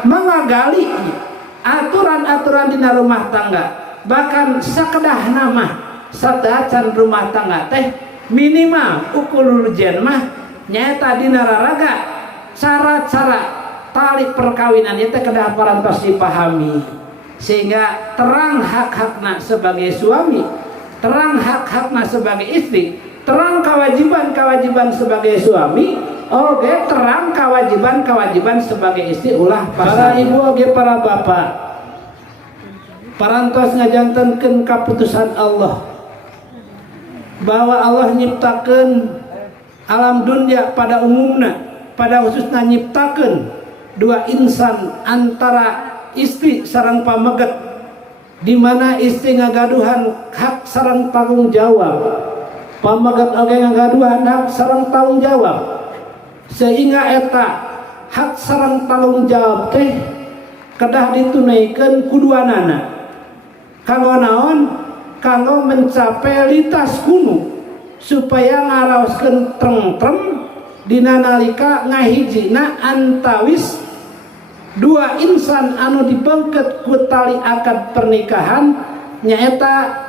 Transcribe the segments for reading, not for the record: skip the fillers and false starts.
mengagali aturan-aturan dina rumah tangga, bahkan sakedah nama sadacan rumah tangga teh minimal ukulul mah nyaeta dina raraga syarat-syarat tali perkawinan itu kedah parantos dipahami, sehingga terang hak-hakna sebagai suami, terang hak-hakna sebagai istri, terang kewajiban-kewajiban sebagai suami, oke terang kewajiban-kewajiban sebagai istri ulah para ibu oke para bapak parantos ngajantenkeun kaputusan Allah bahwa Allah nyiptakeun alam dunia pada umumna, pada khususnya nyiptakeun dua insan antara istri sareng pameget, di mana istri ngagaduhan hak sareng tanggung jawab, pameget oge ngagaduhan hak sareng tanggung jawab, sehingga eta hak sareng tanggung jawab teh kedah ditunaikan kuduanana kanggo naon, kanggo mencapai litas kuno supaya ngaraoskeun tentrem dina nalika ngahijina antawis dua insan anu dibengket ku tali akad pernikahan nyaeta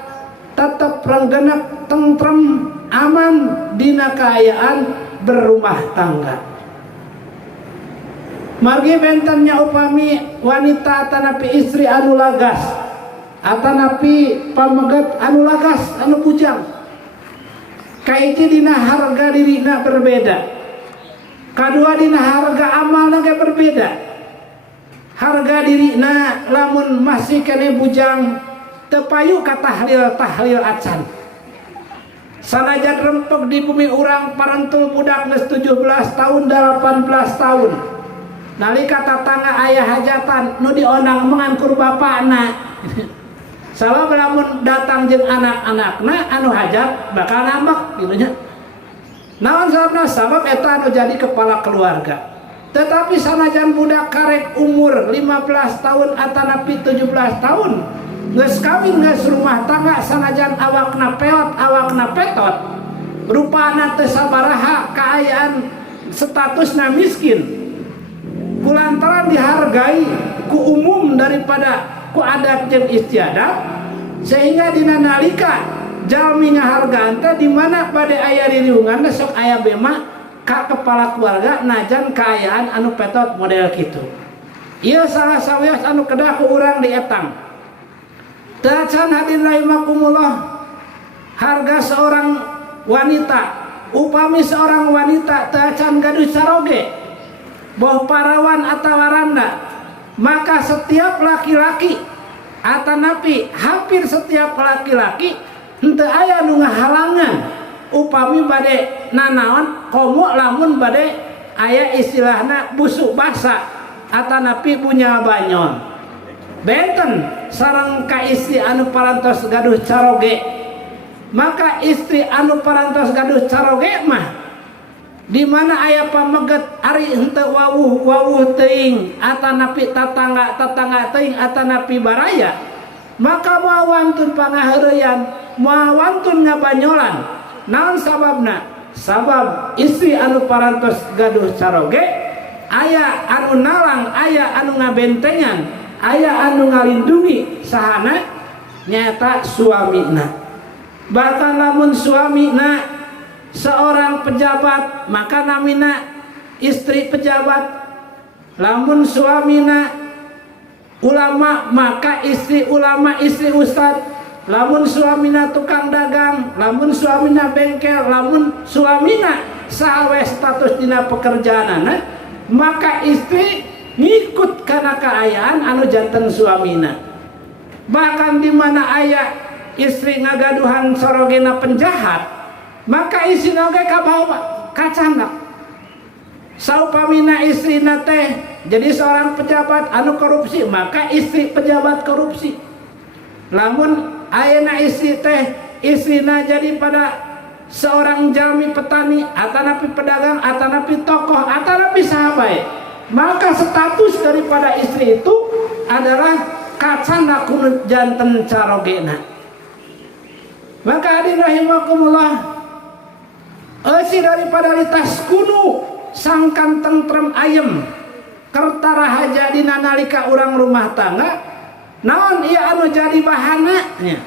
tetep renggenak tentrem aman dina kaayaan berumah tangga. Margi bentennya upami wanita atanapi istri anu lagas, atanapi pameget anu lagas anu bujang, kaiji dina harga dirina berbeda, kadua dina harga amalna ge berbeda. Harga dirina lamun masih kene bujang tepayu ka tahlil acan, sanajan rempeg di bumi urang parentul budak geus 17 tahun 18 tahun nalika tatangga aya hajatan nu dionang mengankur bapakna sabab lamun datang jeung anak-anakna anu hajat bakal nambah kitu nya. Naon sababna? Sabab eta anu jadi kepala keluarga. Tetapi sanajan budak karek umur 15 tahun atanapi 17 tahun geus kawin geus rumah tangga, sanajan awakna peot awakna petot, rupana teu sabaraha kaayaan statusna miskin, kulantaran dihargai ku umum daripada ku adat jeung istiadat, sehingga dina nalika jalmi ngahargaan teh di mana bade aya ririungan sok aya bema ka kepala keluarga najan kaayaan anu petot model kitu. Ieu salah sawios anu kedah ku urang dietang. Tacan hadirin rahimakumullah, harga seorang wanita, upami seorang wanita tacan gaduh saroge boh parawan atau waranda, maka setiap laki-laki atanapi hampir setiap laki-laki henteu aya nu ngahalangan upami bade nanaon komo lamun bade aya istilahna busuk basa atanapi punya banyon benten sareng ka istri anu parantos gaduh caroge. Maka istri anu parantos gaduh caroge mah di mana aya pameget ari henteu wawuh teuing atanapi tatangga teuing atanapi baraya, maka moal wantun pangahareuyan, moal wantun ngabanyolan. Naon sababna? Sabab istri anu parantos gaduh caroge aya anu nalang, aya anu ngabentengan, aya anu ngalindungi sahana nyata suamina. Bahkan lamun suamina seorang pejabat maka namina istri pejabat, lamun suamina ulama maka istri ulama, istri ustad, lamun suamina tukang dagang, lamun suamina bengkel, lamun suamina sawe status dina pekerjaanana, maka istri ngikut kana kaayaan anu janten suamina. Bahkan di mana aya istri ngagaduhan sorogena penjahat, maka istri oge kabawa kacandak. Saupamina istrina teh jadi seorang pejabat anu korupsi, maka istri pejabat korupsi. Lamun ayeuna istri teh istrina jadi pada seorang jalmi petani atanapi pedagang atanapi tokoh atanapi sahabat, maka status daripada istri itu adalah kacanda kunut janten carogena. Maka hadirin rahimakumullah, eusi daripada litas kuno sangkan tentrem ayem kertara haja dina nalika urang rumah tangga naon ieu anu jadi bahanna nya.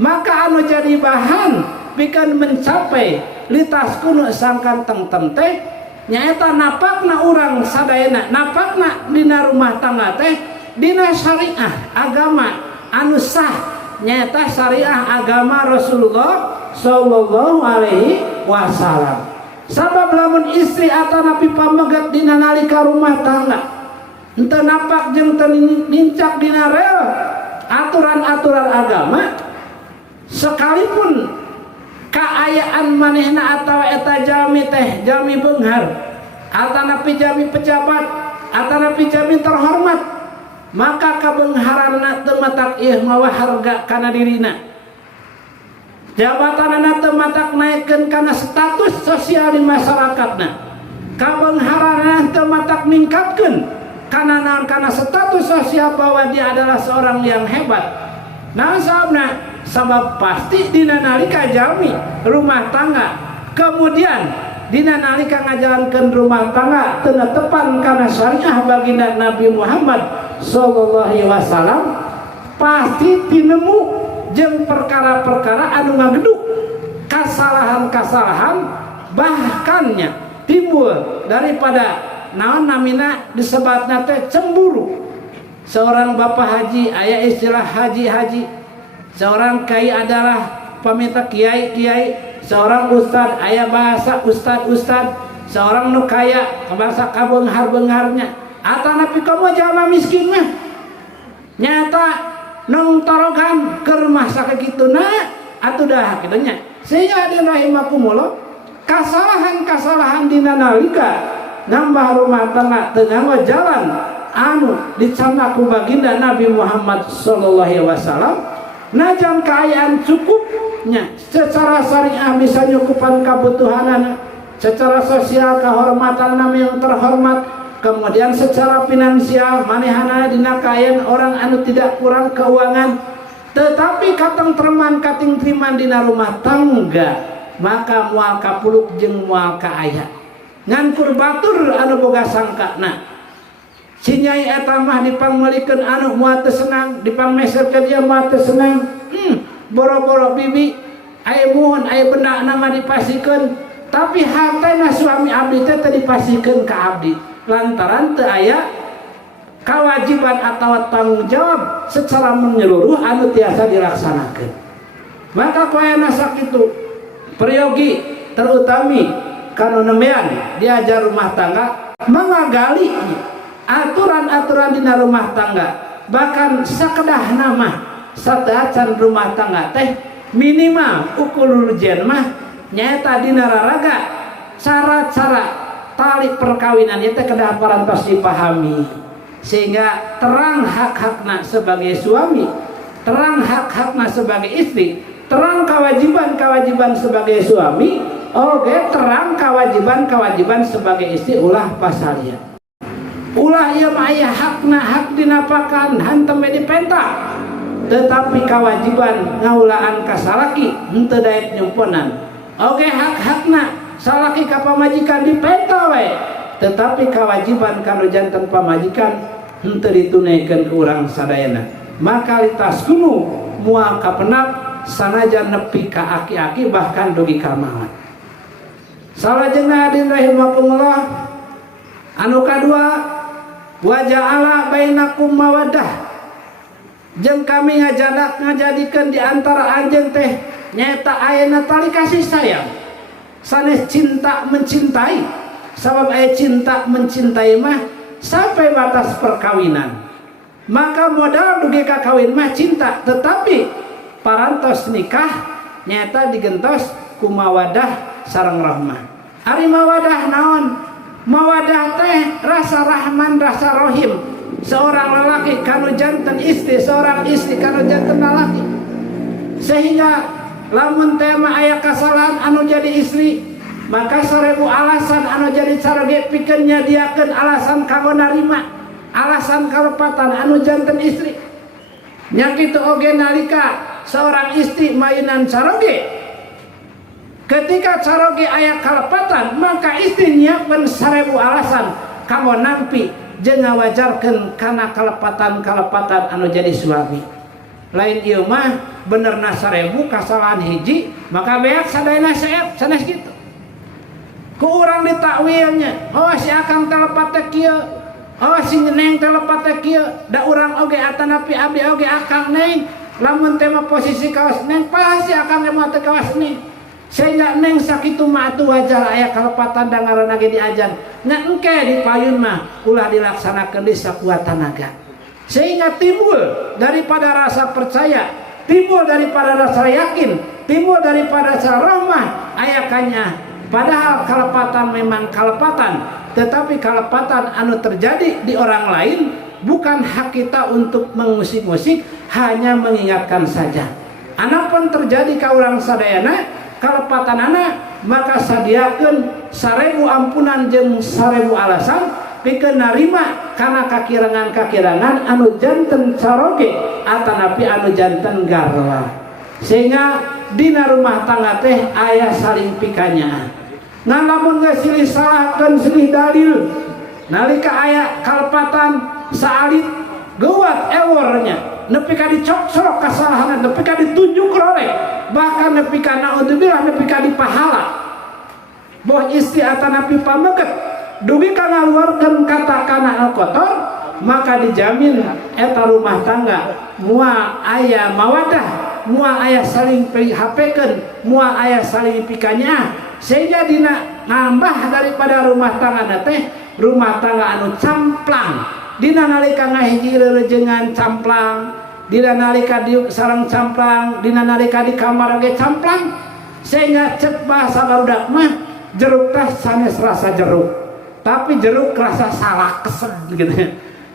Maka anu jadi bahan pikeun mencapai litas kuno sangkan tengtem teh nyaeta napakna urang sadayana, napakna dina rumah tangga teh dina syariah agama anu sah, nyaeta syariah agama Rasulullah sallallahu alaihi wasallam. Sabab lamun istri atanapi pamegat dina nalika rumah tangga henteu napak jeung teu nincak dina rel aturan-aturan agama, sekalipun kaayaan manehna atawa eta jalmi teh jalmi beunghar atanapi jalmi pejabat atanapi jalmi terhormat, maka kabeungharanna teu matak ieu mawa harga kana dirina, jabatanna teu matak naikkeun kana status sosial di masyarakatna, kabeungharanna teu matak ningkatkeun kana status sosial bahwa dia adalah seorang yang hebat. Nah sababna sabab pasti dina nalika jalmi rumah tangga kemudian dina nalika ngajalankeun rumah tangga teu netepan kana syariah baginda Nabi Muhammad sallallahu alaihi wasallam, pasti tinemu jeung perkara-perkara anu ngageduk kasalahan-kasalahan, bahkannya timbul daripada naon namina disebatna teh cemburu. Seorang bapak haji aya istilah haji-haji, seorang kiai adalah paminta kiai-kiai, seorang ustad aya bahasa ustad-ustad, seorang nu kaya bahasa kabeunghar-beungharnya, atanapi komo jalma miskin mah nyata nong torogan keur mah sakakituna atuh dah kitu nya. Sehingga hadirin rahimakumullah, kasalahan-kasalahan dina nalika nambah rumah tangga teu nganggo jalan anu dicana ku baginda Nabi Muhammad sallallahu alaihi wasallam, najan kaayaan cukupnya secara syariah bisa nyukupan kebutuhanana, secara sosial kehormatan nama yang terhormat, kemudian secara finansial manehana dina kaayaan orang anu tidak kurang keuangan, tetapi katengtreman katingtriman dina rumah tangga, maka moal kapuluk jeung moal kaaya ngan kurbatur anu boga sangkana. Si nyai eta mah dipangmelikeun anu moal teu senang, dipangmeserkeun ieu moal teu senang. Boro-boro bibi aya muhun aya benda nama dipasikeun, tapi hatena suami abdi teh teu dipasikeun ka abdi lantaran teu aya kewajiban atau tanggung jawab secara menyeluruh anu tiasa dilaksanakeun. Maka koyana sakitu peryogi terutami kanu nembean diajar rumah tangga mangagali aturan-aturan dina rumah tangga, bahkan sakedah nama sadacan rumah tangga teh minimal ukulul jen mah nyaeta dina raraga cara-cara tali perkawinan teh kedah parantos dipahami, sehingga terang hak-hakna sebagai suami, terang hak-hakna sebagai istri, terang kewajiban-kewajiban sebagai suami, oke terang kewajiban-kewajiban sebagai istri ulah pasalian. Ulah ieu mah aya hakna hak dinapakan hantem dipenta, tetapi kewajiban ngaulaan ka salaki henteu daek nyumponan. Oge hak-hakna salaki ka pamajikan dipenta we, tetapi kewajiban kanu janten pamajikan henteu ditunaikeun ku urang sadayana. Maka litas kuno moal kapenap sanajan nepi ka aki-aki bahkan dugi ka maot. Salajengna hadirin rahimakumullah, anu kadua wa ja'ala bainakum mawaddah, jeung kami ngajadikeun di antara anjeun teh nyaeta ayeuna tali kasih sayang sanes cinta mencintai. Sabab aya cinta mencintai mah sampai batas perkawinan, maka modal dugi ka kawin mah cinta, tetapi parantos nikah nyaeta digentos ku mawadah sareng rahmah. Ari mawadah naon? Mawadah teh rasa rahman, rasa rohim. Seorang lelaki kanu janten istri, seorang istri kanu janten lelaki. Sehingga lamun teh mah aya kasalahan anu jadi istri, maka 1000 alasan anu jadi carage pikeun nyadiakeun alasan kanggo narima, alasan kalepatan anu janten istri. Nya kitu oge nalika seorang istri mainan carage. Ketika caroge aya kalepatan, maka istri nyiapkeun 1000 alasan kanggo nampi jeung ngawajarkeun kana kalepatan-kalepatan anu jadi suami. Lain ieu mah benerna 1000 kasalahan hiji maka beak sadayana saep sanes kitu. Ku urang ditakwilnya, oh si akang telepat teh kieu, oh si neng telepat teh kieu, da urang oge atanapi abdi oge akang neng, lamun teh mah posisi kawas neng pasti akang mah teh kawas neng. Sehingga neng sakitu mah atuh wajar aya kalepatan da ngaranna ge diajan. Nya engke di payun mah ulah dilaksanakeun di sakuat tenaga. Sehingga timbul daripada rasa percaya, timbul daripada rasa yakin, timbul daripada rasa rahmah ayakannya. Padahal kalepatan memang kalepatan, tetapi kalepatan anu terjadi di orang lain bukan hak kita untuk mengusik-usik, hanya mengingatkan saja. Anapun terjadi ka urang sadayana kalepatan anak, maka sadiakeun 1000 ampunan jeung 1000 alasan pikeun narima kana kakirangan-kakirangan anu janten saroge atanapi anu janten garwa. Sehingga dina rumah tangga teh aya saling pikanya. Nah lamun geus silih salahkeun silih dalil nalika aya kalepatan saalit geuat ewornya nepi ka dicoksorok kasalahanan nepi ka ditunjuk rorek bahkan nepi ka naudzubillah nepi ka dipahala boh istri atanapi pameukeut dugi ka ngaluarkeun kata-kata anu kotor maka dijamin eta rumah tangga moal aya mawadah moal aya saling hapekeun moal aya saling pikanya sehingga dina nambah daripada rumah tangga teh rumah tangga anu camplang dina nalika ngahiji reurejengan camplang dina nalika di sareng camplang dina nalika di kamar ge camplang sehingga cek bahasa barudak mah jeruk teh sanes rasa jeruk tapi jeruk rasa salah kesel gitu.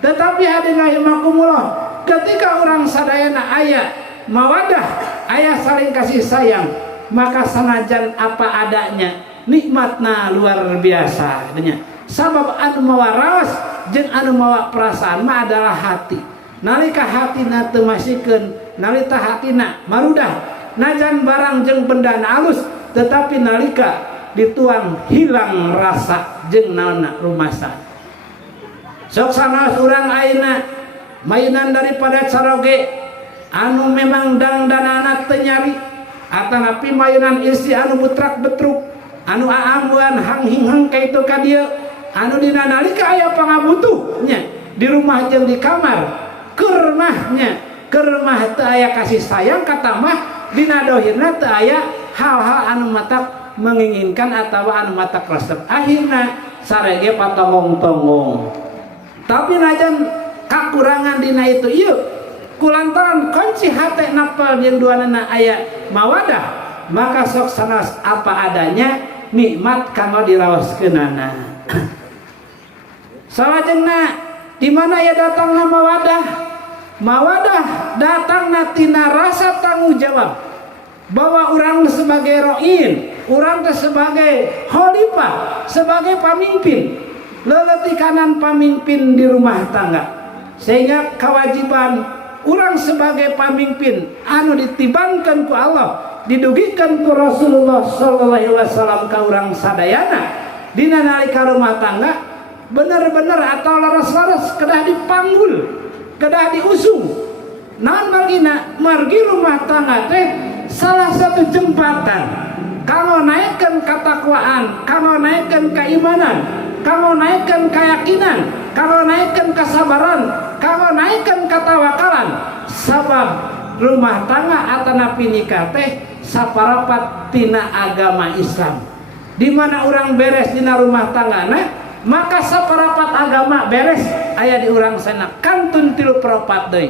Tetapi hadirin rahimakumullah ketika orang sadayana aya mawadah aya saling kasih sayang maka sanajan apa adanya nikmatna luar biasa adanya. Sabab anu mawa raos jeung anu mawa perasaan mah adalah hati. Nalika hatina teu masikeun, nalika hatina marudah, najan barang jeung benda alus, tetapi nalika dituang hilang rasa jeung naonna rumasa. Sok sanaos urang ayeuna mainan daripada saroge anu memang dangdanana teu nyari. Atanapi mainan istri anu butrak betruk anu aambuan hanghing kaitu ka dieu anu dina nalika aya pangabutuhnya di rumah jeung di kamar keur mah teu aya kasih sayang kata mah dina dohirna teu aya hal-hal anu matak menginginkan atau anu matak resep akhirna sarege patongong-tongong tapi najan kakurangan dina itu ieu kulantaran kunci hati napal yang duanana aya mawadah maka sok sanas apa adanya nikmat kanggo diraoskeunana. Salajengna di mana ya datangna mawadah? Mawadah datangna tina rasa tanggung jawab bahwa orang sebagai roin, orang sebagai khalifah, sebagai pemimpin, leletikanan pemimpin di rumah tangga, sehingga kewajiban orang sebagai pemimpin anu ditibankan ku Allah didugikan ku Rasulullah sallallahu alaihi wasallam ka urang sadayana dina nalika rumah tangga bener-bener atau laras-laras kedah dipanggul kedah diusung naon margi rumah tangga teh salah satu jembatan kanggo naikkeun katakwaan kanggo naikkeun keimanan kanggo naikkeun keyakinan kanggo naikkeun kesabaran kanggo naikkeun katawakalan sabab rumah tangga atanapi nikah teh saparapat tina agama Islam di mana orang beres dina rumah tanggana maka saparapat agama beres aya di urang sana kantun 3/4 deui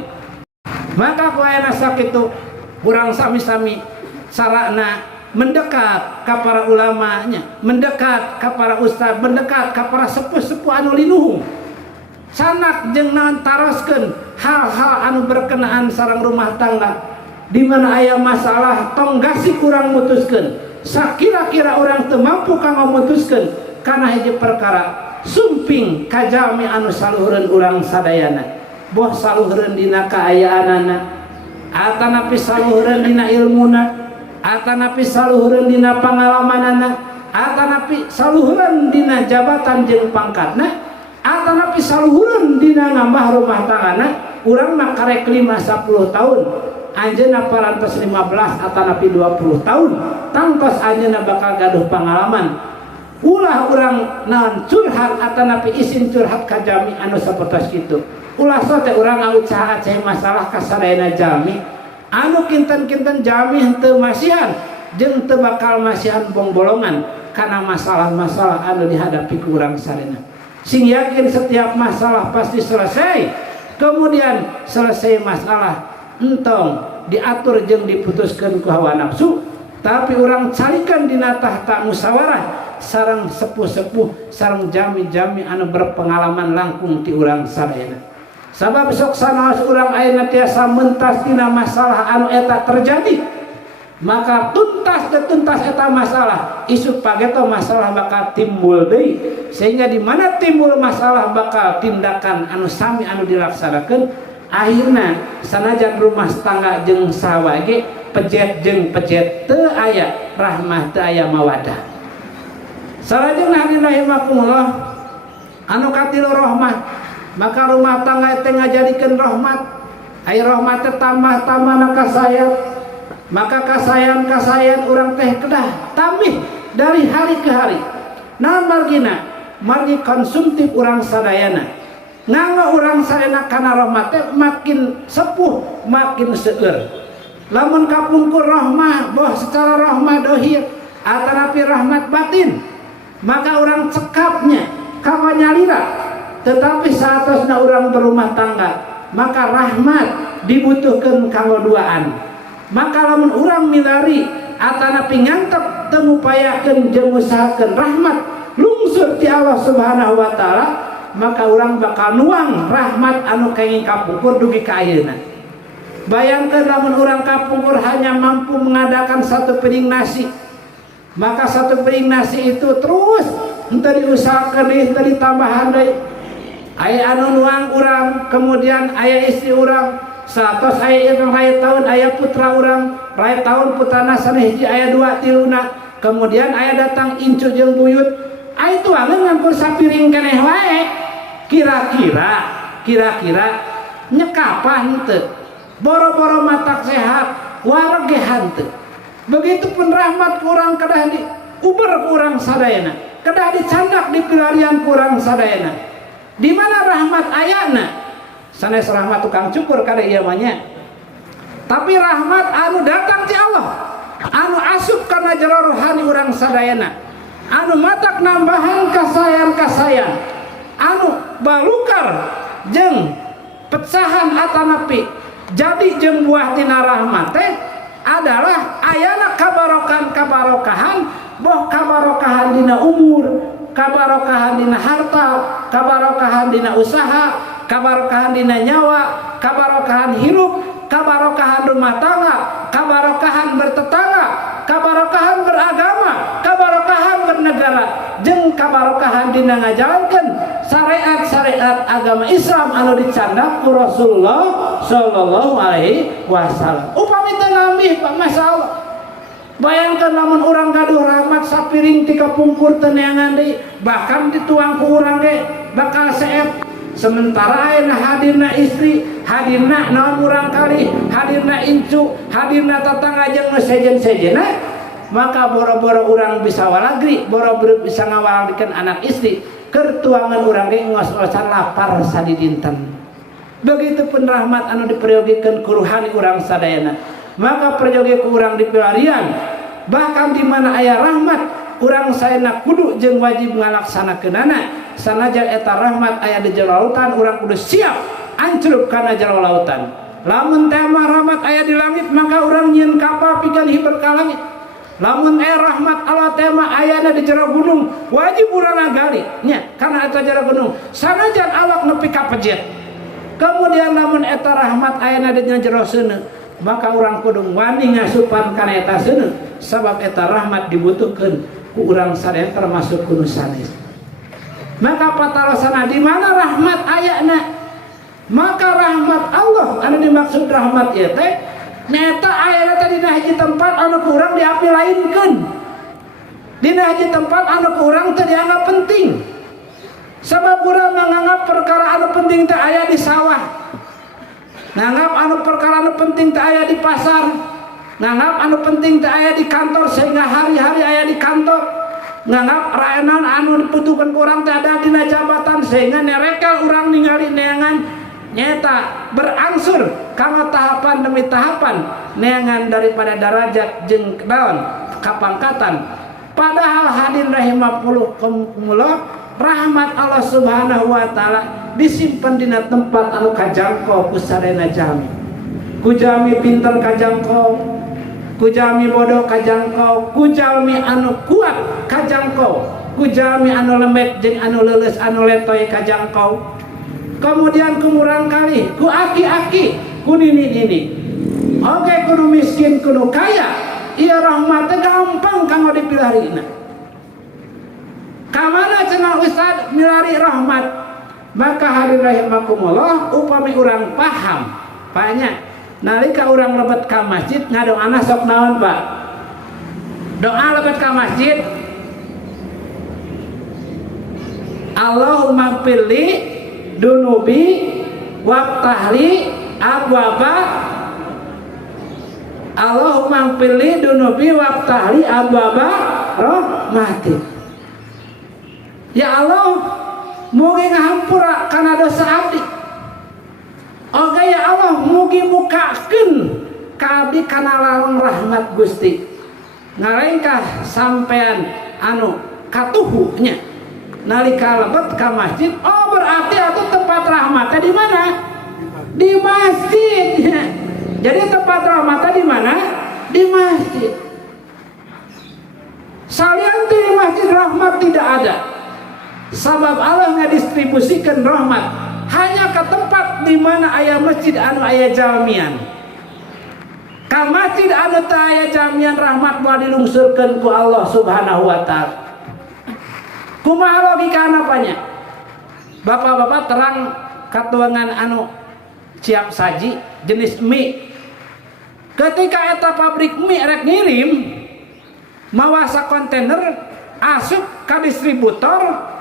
maka ku aya sakitu urang sami-sami sarana mendekat ka para ulamanya mendekat ka para ustaz mendekat ka para sepuh-sepuh anu linuhung sanak jeung naon taroskeun hal-hal anu berkenaan sareng rumah tangga di mana aya masalah tong gasih kurang mutuskeun sakira-kira orang teu mampu kanggo mutuskeun kana hiji perkara sumping ka jalmi anu saluhureun urang sadayana boh saluhureun dina kaayaanana atanapi saluhureun dina ilmuna atanapi saluhureun dina pangalamanana atanapi saluhureun dina jabatan jeung pangkatna atanapi saluhureun dina ngambah rumah tanggana urang mah karek 5-10 tahun anjeunna parantos 15 atanapi 20 tahun tangtos anjeunna bakal gaduh pengalaman ulah urang naon curhat atanapi izin curhat ka jami anu sapertos kitu ulah sote urang ngaucaha aceh masalah ka sadayana jami anu kinten-kinten jami henteu masihan jeung teu bakal masihan bongbolongan kana masalah-masalah anu dihadapi ku urang sadayana sing yakin setiap masalah pasti selesai kemudian selesai masalah entong diatur jeung diputuskeun ku hawa nafsu tapi urang carikan dina tahta musyawarah sareng sepuh-sepuh sareng jami-jami anu berpengalaman langkung ti urang sadayana sabab sok sanaos urang ayeuna tiasa mentas dina masalah anu eta terjadi maka tuntas eta masalah isu pageto masalah bakal timbul deui sehingga di mana timbul masalah bakal tindakan anu sami anu dilaksanakeun akhirna sanajan rumah tangga jeung sahawa ge pejet jeung pejet teu aya rahmah teu aya mawadah salajengna hadirin rahimakumullah anu katilu rahmat maka rumah tangga teh ngajadikeun rahmat aya rahmat teh tambah-tambahna kasayat maka kasayan urang teh kedah tambih dari hari ke hari naon margi konsumtif urang sadayana nganggo urang sadayana kana rahmat teh makin sepuh makin seueur lamun kapungkur rahmah boh secara rahmah dohir atanapi rahmat batin maka urang cekapnya kawanyalira tetapi saatosna urang berumah tangga maka rahmat dibutuhkeun kanggo duaan maka lamun urang milari atanapi ngantep teu ngupayakeun jeung usahakeun rahmat lungsur ti Allah Subhanahu wa taala maka urang bakal nuang rahmat anu kenging kapungkur dugi ka ayeuna bayangkeun lamun urang kapungkur hanya mampu mengadakan satu piring nasi maka satu piring nasi itu terus henteu diusahakeun deui henteu ditambahan deui aya anu nuang urang kemudian aya istri urang satos aya jeung raya tahun aya putra urang raya tahun putrana saneh hiji aya 2 3 kemudian aya datang incu jeung buyut aya tuangeun ngamkur sapiring keneh wae kira-kira nyekapah henteu boro-boro matak sehat wareg ge henteu begitupun rahmat kurang kedah di uber kurang sadayana kedah dicandak di pilarian kurang sadayana di mana rahmat ayana sanes rahmat tukang cukur kada ieu mah nya tapi rahmat anu datang ti Allah anu asup kana jero rohani urang sadayana anu matak nambahan kasayan anu balukar jeung pecahan atanapi jadi jeung buah tina rahmat teh adalah ayana kabarokahan boh kabarokahan dina umur kabarokahan dina harta kabarokahan dina usaha kabarokahan dina nyawa kabarokahan hirup kabarokahan rumah tangga kabarokahan bertetangga kabarokahan beragama kabarokahan bernegara jeung kabarokahan dina ngajalankeun syariat agama Islam anu dicandak ku Rasulullah sallallahu alaihi wasallam upami teu nambih Pak masalah bayangkan lamun urang gaduh rahmat sapiring 3 pungkur teu neangan deui bahkan dituang ku urang ge bakal seep sementara ayeuna hadirna istri hadirna naon urang kali hadirna incu hadirna tetangga jeung nu sejen-sejena maka boro-boro urang bisa walagri boro-boro bisa ngawalikeun anak istri keur tuangan urang ge ngos-ngosan lapar sadidinten begitupun rahmat anu diperyogekeun ku ruhani urang sadayana maka perjoge ku urang di pelarian bahkan di mana aya rahmat urang saena kudu jeung wajib ngalaksanakeunana sanajan eta rahmat aya di jero lautan urang kudu siap ancrup kana jero lautan lamun teh mah rahmat aya di langit maka urang nyieun kapal pikeun hiber ka langit lamun aya rahmat Allah teh mah ayana di jero gunung wajib urang ngagali nya kana eta jero gunung sanajan awak nepi ka pejet kemudian lamun eta rahmat ayana di jero seuneu maka urang kudu wani ngasupan kana eta seuneu sabab eta rahmat dibutuhkeun ku urang sadaya termasuk ku nu sanes maka patarosana di mana rahmat ayana maka rahmat Allah anu dimaksud rahmat ieu teh nyaeta ayana teh dina hiji tempat anu ku urang diapi lainkeun dina hiji tempat anu ku urang teh dianggap penting Sabab urang menganggap perkara anu penting teh aya di sawah, nganggap anu perkara anu penting teh aya di pasar, nganggap anu penting teh aya di kantor sehingga hari-hari aya di kantor, nganggap raenan anu dibutuhkan urang teh ada dina jabatan sehingga nerekal urang ningali neangan nyata berangsur kana tahapan demi tahapan neangan daripada derajat jeung daun kapangkatan. Padahal hadirin rahimakumullah, rahmat Allah Subhanahu wa taala disimpen dina tempat anu kajangkau ku sadayana jami. Ku jami pinter kajangkau, ku jami bodoh kajangkau, ku jami anu kuat kajangkau, ku jami anu lembek jeung anu leuleus anu letoy kajangkau. Kemudian kumurang kali ku aki-aki ku nini-nini. Oke, kudu miskin kudu kaya, ieu rahmat teh gampang kanggo dipilarina. Kamana cenah ustad milari rahmat? Maka hadirin rahimakumullah, upami urang paham banyak nalika urang lebet ka masjid ngadoana sok naon, Pak? Doa lebet ka masjid, Allahumma pilli dunubi waftahli abwaba, Allahumma pilli dunubi waftahli abwaba rahmati. Ya Allah, mugi ngahampura kana dosa abdi. Oke ya Allah, mugi mukakeun ka abdi kana lalong rahmat Gusti. Ngarengkah sampean anu katuhu nya nalika lebet ka masjid. Oh, berarti atuh tempat rahmatnya di mana? Di masjid. Jadi tempat rahmatnya di mana? Di masjid. Salian di masjid rahmat tidak ada. Sabab Allah ngadistribusikan rahmat hanya ke tempat di mana aya masjid anu aya jalmian. Ka masjid anu teu aya jalmian rahmat moal dilungsurkeun ku Allah Subhanahu wa taala. Kumaha logikana banyak? Bapak-bapak terang katuangan anu siap saji jenis mie. Ketika eta pabrik mie rek ngirim mawasa kontainer asup ka distributor,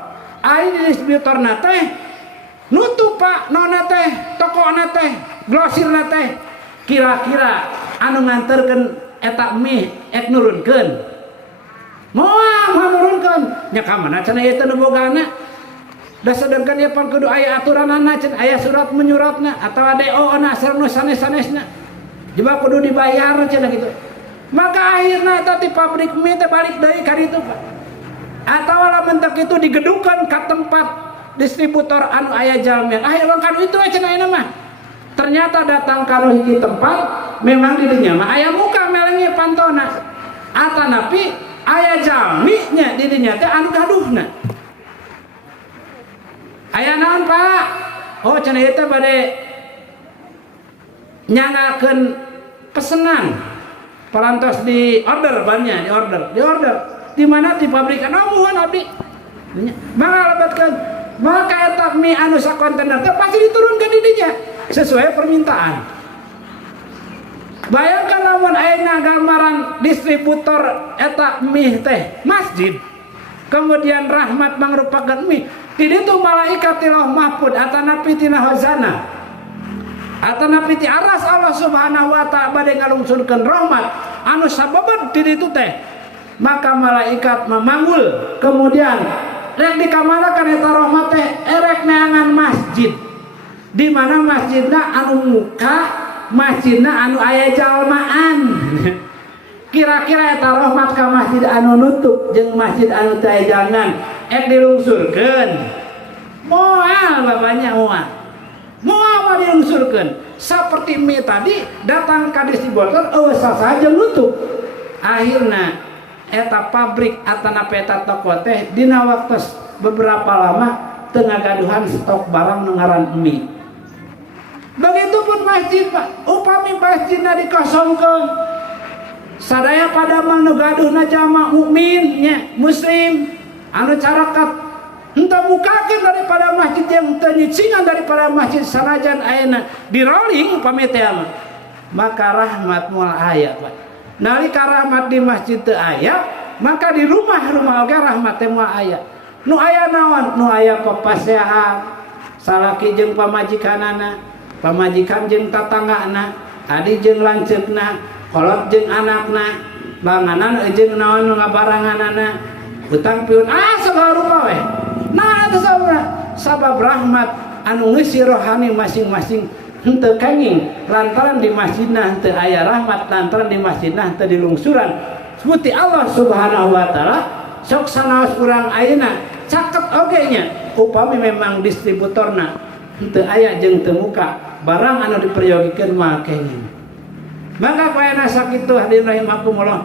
ai distributor nate nutup Pak nona teh toko nate glosir nate kira-kira anu nganterkeun eta mie ek nurunkeun moal nurunkeun nya ka mana cenah ieu teh nu bogana da sedengkeun ieu pan kudu aya aturanna cenah aya surat menyuratna atawa DO na sareng sanes-sanesna jiba kudu dibayar cenah kitu. Maka akhirna eta ti pabrik mie teh balik deui ka ditu Pak. Atau lamun teu kitu digedukeun ka tempat distributor anu aya jalmian. Akhirna kan itu cenah ayeuna mah. Ternyata datang ka hiji tempat memang di dinya mah aya muka melengi pantona. Atanapi aya jalmi nya di dinya teh anu gaduhna. Aya naon Pak? Oh cenah ieu teh bade nyangakeun pesenan. Parantos di order bannya, di order. Di mana di pabrik namuan abdi maka lebatkan maka eta mie anu sakontainer teh pasti diturunkan di dinya sesuai permintaan. Bayangkan lamun ayeuna gambaran distributor eta mie teh masjid kemudian rahmat mangrupakeun mie di ditu malaikat ti lauh mahfud atanapi tina hozana atanapi ti aras Allah Subhanahu wa taala bade ngalungsurkeun rahmat anu sababad di ditu teh. Maka malaikat memanggul kemudian rek dikamanakan eta rahmat teh erek neangan masjid di mana masjidna anu muka masjidna anu aya jalmaan. Kira-kira eta rahmat ka masjid anu nutup jeung masjid anu teu aya jalmaan ek dilungsurkeun moal bapaknya moal dilungsurkeun saperti mie tadi datang ka distributor eueuh sasaja nutup. Akhirna eta pabrik atanapi eta toko teh dina waktu beberapa lama tengah gaduhan stok barang ngaran mie. Begitupun masjid Pak, upami masjidna dikosongkeun sadaya pada mah nu gaduhna jamaah mukmin nya muslim anu carakat henteu mukakeun daripada masjid yang teu nyicingan daripada masjid sanajan ayeuna di rolling upami teh maka rahmat moal aya Pak. Nalika rahmat di masjid teu aya, maka di rumah-rumah oge rahmat teh moal aya. Nu aya naon? Nu aya papasehan salaki jeung pamajikanana, pamajikan jeung tatanggana, adi jeung lanceukna, kolot jeung anakna, banganan jeung naon ngabaranganana, utang piun segala rupa we. Nah eta sabab rahmat anu ngeusi rohani masing-masing henteu kenging lantaran di masjidna henteu aya rahmat, lantaran di masjidna henteu dilungsuran Gusti Allah Subhanahu wa taala. Sok sanaos urang ayeuna caket oge nya upami memang distributorna henteu aya jeung teu muka barang anu diperyogikeun mah kenging. Maka payana sakitu hadirin rahimakumullah,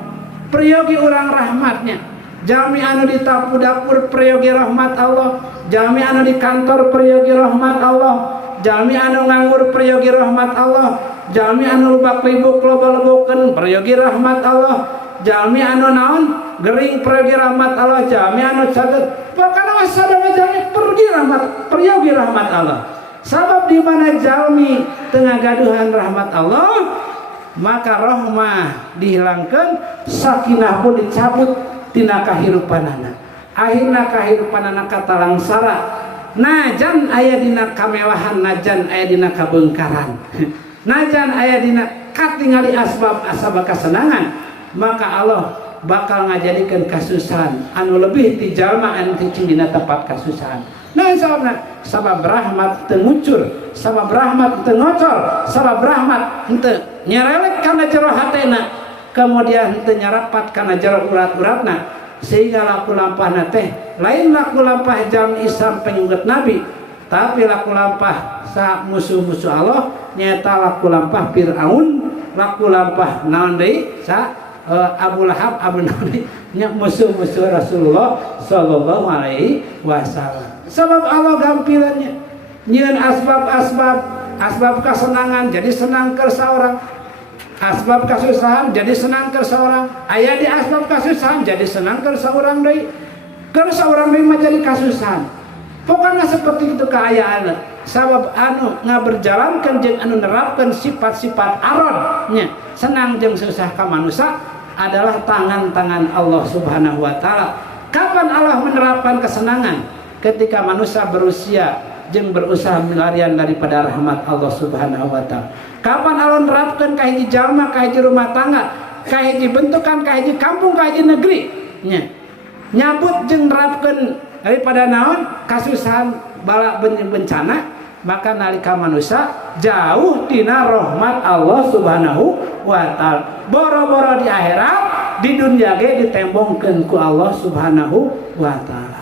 peryogi urang rahmatnya. Jami anu di tapu dapur peryogi rahmat Allah, jami anu di kantor peryogi rahmat Allah, jami anu nganggur peryogi rahmat Allah, jami anu lubak libuk loba-lebukeun peryogi rahmat Allah, jami anu naon gering peryogi rahmat Allah, jami anu caget pokona sadaya jami peryogi rahmat Allah. Sabab di mana jami tengah gaduhan rahmat Allah, maka rahmah dihilangkan, sakinah pun dicabut tina kahirupanana. Akhirna kahirupanana katalangsara, najan aya dina kamewahan, najan aya dina kabeungkaran, najan aya dina katingali asbab kesenangan, maka Allah bakal ngajadikeun kasusahan anu lebih ti jalma anu cicing dina tempat kasusahan. Nah sabab rahmat teu ngucur, sabab rahmat teu ngocor, sabab rahmat henteu nyerelek kana jero hatena, kemudian henteu nyarapat kana jero urat-uratna, sehingga laku lampahna teh lain laku lampah jam Islam penyunggut Nabi, tapi laku lampah sa musuh-musuh Allah nyata laku lampah Fir'aun, laku lampah naon deui sa Abu Lahab, Abu Nabi nya musuh-musuh Rasulullah sallallahu alaihi wasallam. Sebab Allah gampilannya nyeun asbab kesenangan jadi senang ke seorang, asbab kasusahan jadi senang ke seorang, aya di asbab kasusahan jadi senang ke seorang deui, ke seorang deui mah jadi kasusahan. Pokoknya seperti itu keayaan. Sabab anu ngaberjalankeun jeung anu nerapkeun sifat-sifat aron nya senang jeung susah ka manusia adalah tangan-tangan Allah Subhanahu wa taala. Kapan Allah menerapkan kesenangan? Ketika manusia berusia jeung berusaha melarian daripada rahmat Allah Subhanahu wa taala. Kapan Allah menerapkan ka hiji jalma, ka hiji rumah tangga, ka hiji bentukan, ka hiji kampung, ka hiji negeri nya. Nyabut jeung nerapkeun daripada naon kasusahan bala bencana, maka nalika manusia jauh tina rahmat Allah Subhanahu wa taala. Boro-boro di akhirat, di dunia ge ditembongkeun ku Allah Subhanahu wa taala.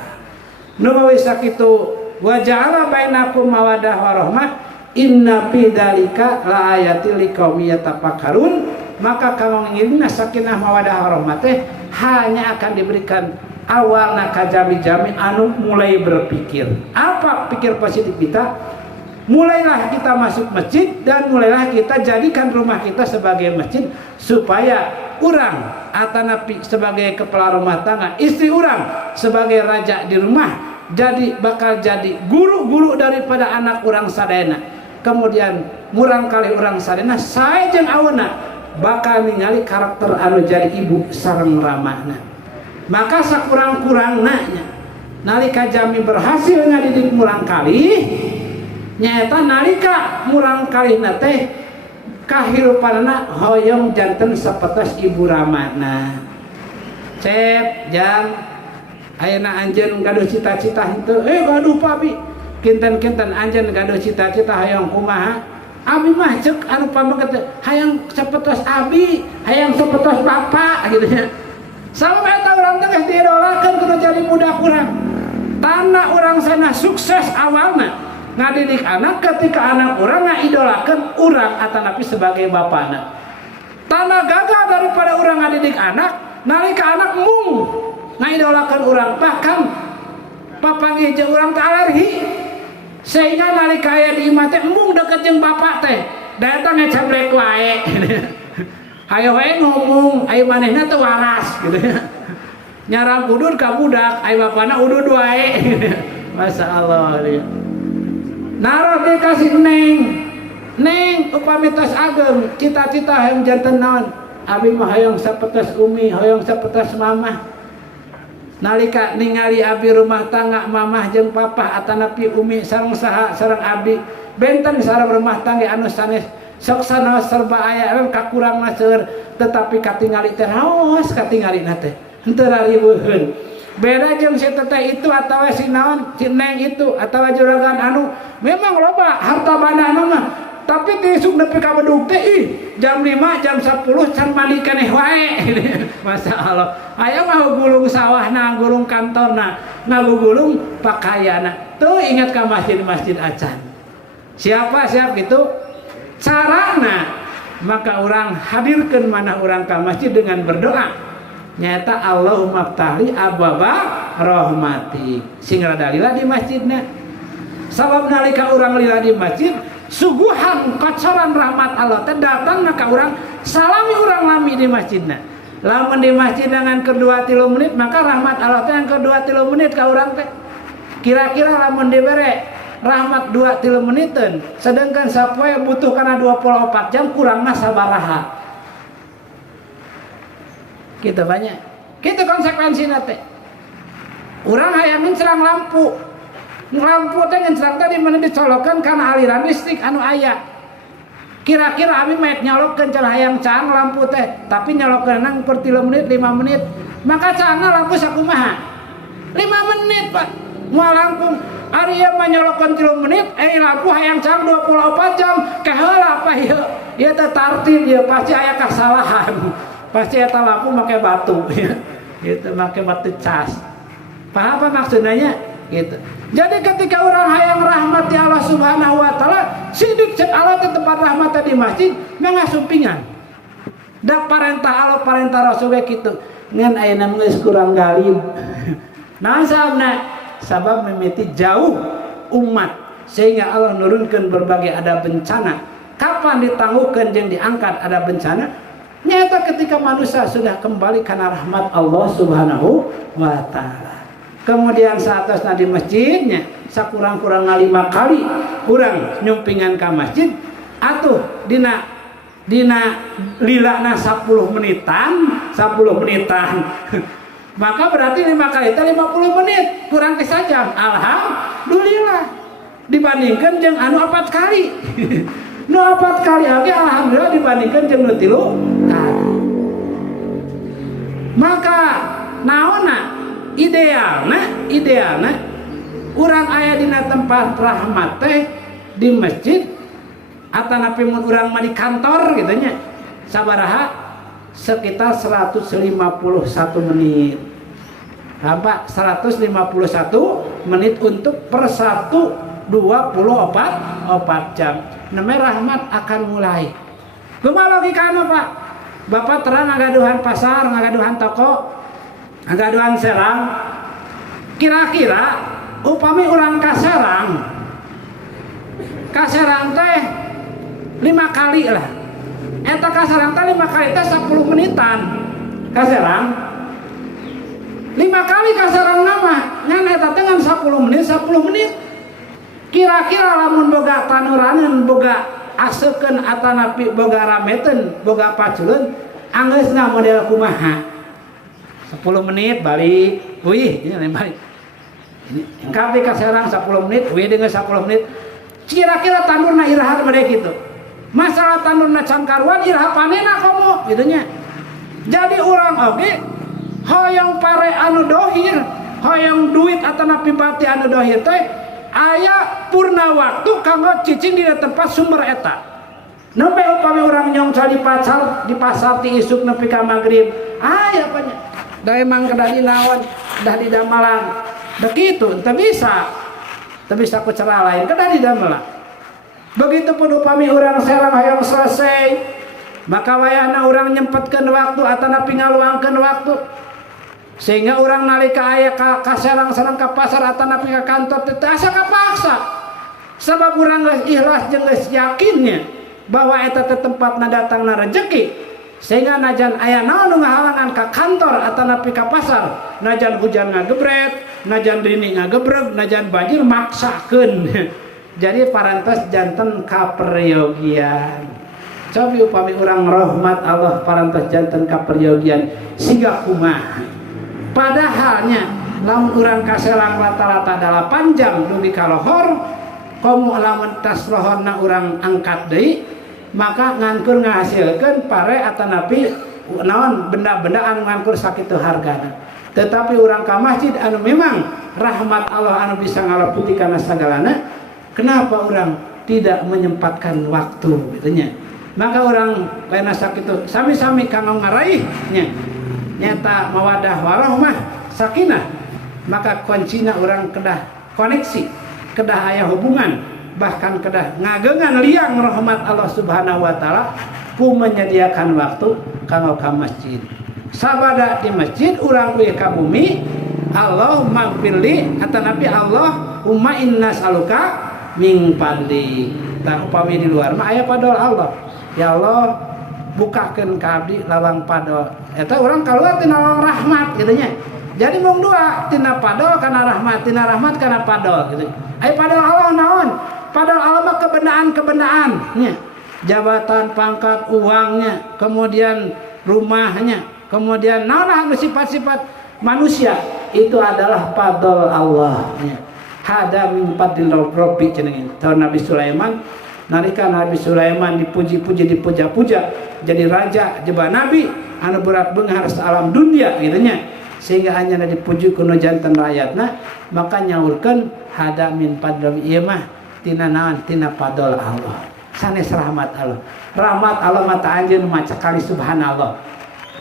Nu sakitu wa ja'ala bainakum mawaddah warahmah inna fi dzalika laayatil liqaumi yatafakkarun. Maka kalau ngirina sakinah mawaddah warahmah teh hanya akan diberikan awalna ka jami-jami anu mulai berpikir. Apa pikir positif kita? Mulailah kita masuk masjid dan mulailah kita jadikan rumah kita sebagai masjid, supaya urang atanapi sebagai kepala rumah tangga, istri urang sebagai raja di rumah, jadi bakal jadi guru-guru daripada anak urang sadayana. Kemudian murang kali urang sadayana sae jeung aweuna bakal ningali karakter anu jadi ibu sareng ramahna. Maka sakurang-kurangna nalika jami berhasil ngadidik murang kali, nyaeta nalika murang kalihna teh kahirupanna hoyong janten sapetos ibu ramana. Cep jang ayeuna anjeun gaduh cita-cita henteu, gaduh pabi kinten-kinten anjeun gaduh cita-cita hayang kumaha? Abi mah ceuk anu pamaget hayang sapetos abi, hayang sapetos bapak gitu ya. Sampai eta urang teh diidolakeun kudu jadi budak urang. Tanah urang sana sukses awalna ngadidik anak, ketika anak urang ngaidolakeun urang atanapi sebagai bapana. Tanah gagal daripada urang ngadidik anak, nalika anak mung ngaidolakeun urang, bahkan papanggih jeung urang teh alergi. Sehingga nalika aya di imah teh mung deket jeung bapak teh, da eta ngeceblek wae. Hayo wae ngomong, aya manehna teh waras gitu ya. Nyarang udud ka budak, aya bapana udud wae. Masyaallah ya. Naroh dikasih neng upami tos ageng, cita-cita hayang janten naon, abi mah hayang sapetos umi, hayang sapetos mamah. nalika ningali abdi rumah tangga mamah jeung papa atanapi umi sareng saha sareng abdi benten sareng rumah tangga anu sanes sok sanaos serba aya kakurangna seueur tetapi katingali teh raos katingalina teh henteu rariweuheun beda jeung si teteh itu atawa si naon si neng itu atawa juragan anu memang loba harta bandana mah tapi tisuk nepi ka bedug teh jam 5 jam 10 can mandi keneh wae masyaallah aya mah gulung sawahna gulung kantorna ngagugulung pakaiana tuh ingat ka masjid-masjid acan siap gitu carana maka orang hadirkan mana orang ke masjid dengan berdoa nyata Allahumma ftahli abwaba rahmati sing rada lila di masjidnya sabab nalika orang lila di masjid suguhan kocoran rahmat Allah teh datang maka orang salami orang lami di masjidnya lamun di masjid dengan kedua 3 menit maka rahmat Allah teh yang kedua 3 menit ka urang teh kira-kira lamun dibere rahmat 2-3 meniten sedangkan sapoe butuh karena 24 jam kurangna sabaraha kita banyak kita konsekuensinya teh urang hayang ngecerang lampu teh ngecerang tadi mana dicolokan karena aliran listrik anu aya kira-kira abi mek nyolokeun cenah hayang cang lampu teh tapi nyolokeun nang per 3 menit 5 menit maka cangna lampu sakumaha 5 menit Pak moal lampu ari ieu mah nyolokeun 3 menit lampu hayang cang 24 jam kaheula apa ieu ieu teh tartib ieu pasti aya kasalahan pasti eta lampu make batu ya gitu make batu cas paham apa maksudnya gitu jadi ketika orang hayang rahmati Allah Subhanahu wa taala sidik cek Allah di tempat rahmat di masjid ngasumpingan da parentah Allah parentah Rasul kitu ngan ayeuna geus kurang galib naon sababna sabab mimiti jauh umat sehingga Allah nurunkan berbagai ada bencana kapan ditangguhkeun jeung diangkat ada bencana nyata ketika manusia sudah kembali karena rahmat Allah Subhanahu wa taala. Kemudian saatosna di masjidnya sakurang-kurang 5 kali kurang nyumpingan ka masjid atuh dina lilana 10 menitan maka berarti 5 kali itu 50 menit kurang ke sajam alhamdulillah dibandingkan jeung anu 4 kali nu 4 kali oke alhamdulillah dibandingkan jeung nu 3 kali maka naonna idealna urang aya dina tempat rahmat teh di masjid atanapi mun urang mah di kantor gitu nya sabaraha sekitar 151 menit sampai 151 menit untuk per 24 jam namanya rahmat akan mulai kumaha logikana Pak Bapak terang ngagaduhan pasar ngagaduhan toko ngagaduhan serang kira-kira upami urang kaserang teh 5 kali lah eta kaserang teh 5 kali teh 10 menitan kaserang 5 kali kaserang nama ngan eta teh ngan 10 menit kira-kira lamun boga tanuraneun boga aseukeun atanapi boga rameteun boga paculeun anggeusna model kumaha 10 menit balik wih ini balik kabeh kaserang 10 menit wih dengan 10 menit kira-kira tandurna irahan made kitu masalah tandurna cangkaruan iraha panena komo gitu nya jadi urang oge hoyong pare anu dohir hoyong duit atanapi bati anu dohir teh aya purna waktu kanggo cicing di tempat sumber eta nembe upami urang nyongso di pasar ti isuk nepi ka magrib aya apa nya da emang kada dinaon dah di damalan da kitu teu bisa ku cara lain kada di damalan begitu pun upami urang serang hayang selesai maka wayahna urang nyempetkeun waktu atanapi ngaluangkeun waktu sehingga orang nalika aya ka serang-serang ka pasar atanapi ka kantor teh asa kapaksa sabab urang geus ikhlas jeung geus yakinnya bahwa eta teh tempatna datangna rezeki sehingga najan aya naon nu ngahalangan ka kantor atanapi ka pasar najan hujan ngagebret najan rini ngagebreg najan banjir maksakeun jadi parantos janten kaperyogian cobi upami urang rahmat Allah parantos janten kaperyogian siga kumaha Padahalnya lamun urang kaselang rata-rata 8 jam dugi ka lohor, komo lamun tas lohorna urang angkat deui, maka ngankur ngahasilkeun pare atanapi naon benda-benda anu ngankur sakitu hargana. Tetapi urang ka masjid anu memang rahmat Allah anu bisa ngalaputikeun sagalana, kenapa orang tidak menyempatkan waktu gitunya. Maka orang lain sakitu sami-sami kanggo ngaraih nya nyata mawadah warahmah sakinah, maka kuncina orang kedah koneksi, kedah aya hubungan, bahkan kedah ngageungan liang rahmat Allah Subhanahu wa taala ku menyediakan waktu kanggo ka masjid. Sabada di masjid urang we ka bumi, Allah magfirli atau Nabi Allah umma inna saluka min fadli. Tah upami di luar mah aya padol Allah. Ya Allah bukakeun ka abdi lawang padol. Eta urang kaluar tina lawang rahmat kitu nya. Jadi mung dua, tina padol kana rahmat, tina rahmat kana padol gitu. Aya padol Allah naon? Padol Allah mah kebenaran nya. Jabatan, pangkat, uangnya, kemudian rumahnya, kemudian naon sifat-sifat manusia itu adalah padol Allah. Hada min fadlil rabbi cenah. Tahun Nabi Sulaiman, nalika Nabi Sulaiman dipuji-puji dipuja-puja jadi raja jeba nabi anu berat beunghar alam dunia kitu nya. Sehingga hanya dipuji kuno janten rakyatna, maka nyaurkeun hada min fadlil ieu mah tina naon tina padol Allah. Sanes rahmat Allah. Rahmat Allah mata anjeun maca kali subhanallah.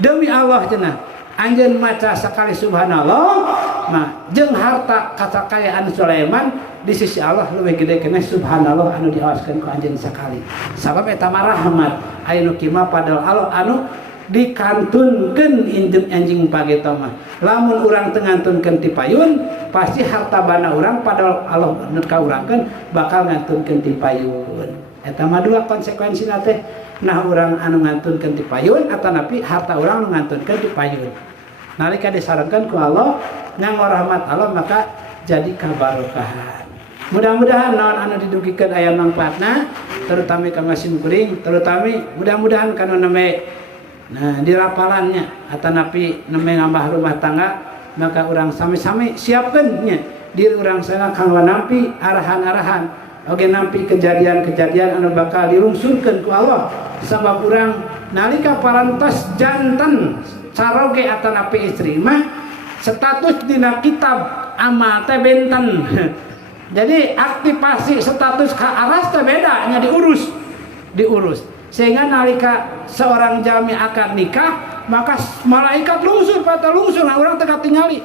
Demi Allah cenah. Anjeun maca sakali subhanallah, nah jeung harta kasakayaan Sulaiman di sisi Allah leuwih gede keneh subhanallah anu diawaskeun ku anjeun sakali. Sabab eta mah rahmat aya nu kieu padahal Allah anu dikantunkeun anjing pageta mah. Lamun urang teu ngantunkeun ti payun, pasti harta bana urang padahal Allah nu kaurangkeun bakal ngantunkeun ti payun. Eta mah dua konsekuensina teh. Nah urang anu ngantunkeun ti payun atanapi harta urang nu ngantunkeun ti payun. Nalika disarankan ku Allah nganggo rahmat Allah maka jadi kabarokahan. Mudah-mudahan naon anu didugikeun aya mangfaatna terutama ka masin kuring, terutama mudah-mudahan kana neme nah dirapalannya atanapi neme ngambah rumah tangga maka urang sami-sami siapkeun nya diri urang sana kanggo nampi arahan-arahan oge nampi kejadian-kejadian anu bakal dilungsurkeun ku Allah sabab urang nalika parantos janten saroge atanapi istri mah status dina kitab amal teh benten. Jadi aktivasi status ka aras teh beda nya diurus. Sehingga nalika seorang jami akad nikah maka malaikat lungsur pada lungsur nah urang teh katingali.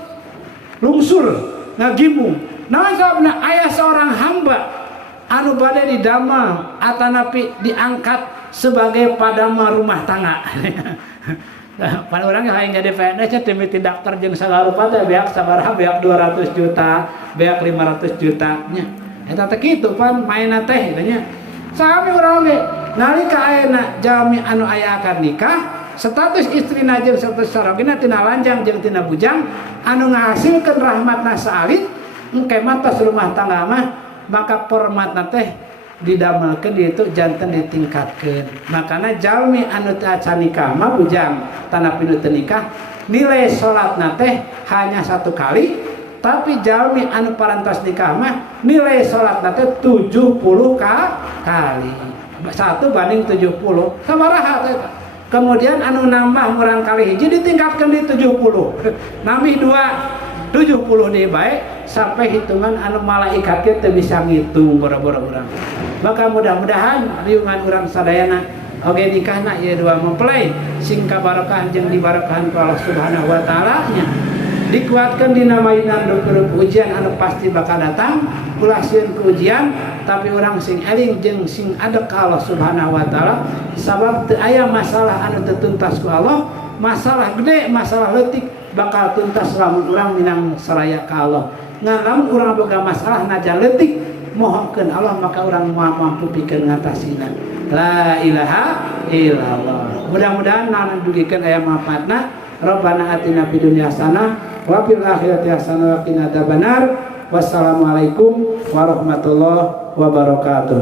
Lungsur ngagimbung. Nah sababna aya seorang hamba anu bade didamel atanapi diangkat sebagai padama rumah tangga. Pada orang yang jadi PNS tim tidak terjeng sagarupa teh beak sabaraha beak 200 juta, beak 500 juta nya. Eta teh kitu pan mainna teh nya. Sami urang ge nalika ayeuna jami anu aya akad nikah, status istrina jeung status sarogina tina lanjang jeung tina bujang anu ngahasilkeun rahmatna saalit engke mantos rumah tangga mah maka formatna teh didamelkeun di itu janten ditingkatkeun. Makana jalmi anu teu acan nikah mah bujang tanapi nu teu nikah nilai salatna teh hanya 1 kali, tapi jalmi anu parantos nikah mah nilai salatna teh 70 kali. 1 banding 70. Sabaraha teh? Kemudian anu nambah murang kali hiji ditingkatkeun di 70. Nambih 2 70 deui bae sampai hitungan anu malaikat teh bisa ngitung boro-boro urang. Maka mudah-mudahan riungan urang sadayana oge nikahna ieu dua mempelai sing kabarokahan jeung dibarokahan ku Allah Subhanahu wa taala nya. Dikuatkeun dina mainan dukur ujian anu pasti bakal datang, ulah sieun ku ujian tapi urang sing eling jeung sing adek ka Allah Subhanahu wa taala sabab teu aya masalah anu teu tuntas ku Allah, masalah gede, masalah leutik bakal tuntas lamun urang minang saraya ka Allah. Ngan lamun urang boga masalah najan leutik mohonkeun Allah maka urang mampu pikeun ngatasina. La ilaha illallah. Mudah-mudahan naon dugikeun aya manfaatna. Rabbana atina fid dunya hasanah wa fil akhirati hasanah wa qina adzabannar. Wassalamualaikum warahmatullahi wabarakatuh.